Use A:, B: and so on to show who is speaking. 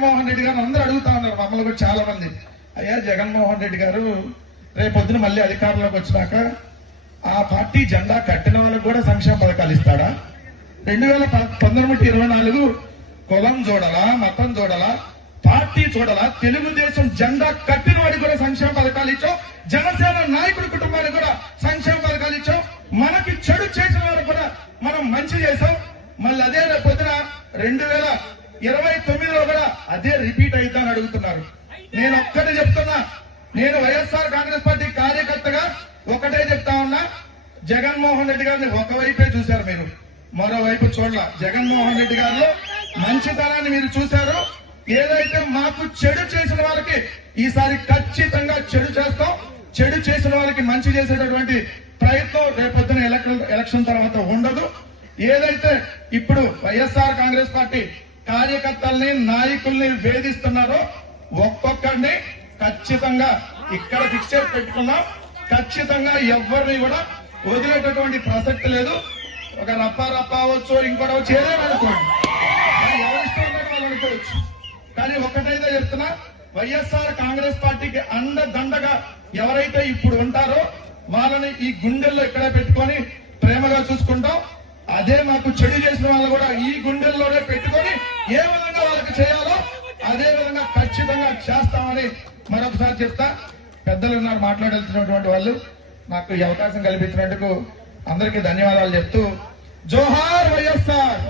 A: జగన్మోహన్ రెడ్డి గారు అందరూ అడుగుతా ఉన్నారు మమ్మల్ని కూడా చాలా మంది అయ్యా జగన్మోహన్ రెడ్డి గారు రేపొద్దున మళ్ళీ అధికారంలోకి వచ్చినాక ఆ పార్టీ జెండా కట్టిన వాళ్ళకు కూడా సంక్షేమ పథకాలు ఇస్తాడా? రెండు వేల పంతొమ్మిది ఇరవై నాలుగు కులం చూడలా మతం చూడాలా పార్టీ చూడలా తెలుగుదేశం జెండా కట్టిన వాడికి కూడా సంక్షేమ పథకాలు ఇచ్చాం జనసేన నాయకుడి కుటుంబానికి కూడా సంక్షేమ పథకాలు ఇచ్చాం మనకి చెడు చేసిన వారికి కూడా మనం మంచి చేసాం మళ్ళీ అదే రేపు పొద్దున రెండు వేల ఇరవై తొమ్మిది అదే రిపీట్ అయిద్దని అడుగుతున్నారు. నేను ఒక్కటే చెప్తున్నా నేను వైఎస్ఆర్ కాంగ్రెస్ పార్టీ కార్యకర్తగా ఒకటే చెప్తా ఉన్నా జగన్మోహన్ రెడ్డి గారిని ఒకవైపే చూశారు మీరు. మరోవైపు చూడాల జగన్మోహన్ రెడ్డి గారిలో మంచితనాన్ని మీరు చూశారు. ఏదైతే మాకు చెడు చేసిన వారికి ఈసారి ఖచ్చితంగా చెడు చేస్తాం. చెడు చేసిన వారికి మంచి చేసేటటువంటి ప్రయత్నం రేపొద్దున ఎలక్షన్ ఎలక్షన్ తర్వాత ఉండదు. ఏదైతే ఇప్పుడు వైఎస్ఆర్ కాంగ్రెస్ పార్టీ కార్యకర్తల్ని నాయకుల్ని వేధిస్తున్నారో ఒక్కొక్కరిని ఖచ్చితంగా ఇక్కడ ఫిక్స్ చేసి పెట్టుకున్నాం ఖచ్చితంగా ఎవరిని కూడా వదిలేటటువంటి ప్రసక్తి లేదు. ఒక రప్ప రప్ప అవ్వచ్చు ఇంకోటి అవ్వచ్చు ఏదైనా అనుకోండి. వాళ్ళు అనుకోవచ్చు. కానీ ఒక్కటైతే చెప్తున్నా వైఎస్ఆర్ కాంగ్రెస్ పార్టీకి అండదండగా ఎవరైతే ఇప్పుడు ఉంటారో వాళ్ళని ఈ గుండెల్లో ఇక్కడే పెట్టుకొని ప్రేమగా చూసుకుంటాం. అదే మాకు చెడు చేసిన వాళ్ళు కూడా ఈ గుండెల్లోనే పెట్టి ఏ విధంగా వాళ్ళకి చేయాలో అదే విధంగా ఖచ్చితంగా చేస్తామని మరొకసారి చెప్తా. పెద్దలు ఉన్నారు మాట్లాడాల్సినటువంటి వాళ్ళు. నాకు ఈ అవకాశం కల్పించినందుకు అందరికీ ధన్యవాదాలు చెప్తూ. జోహార్ వైఎస్ఆర్!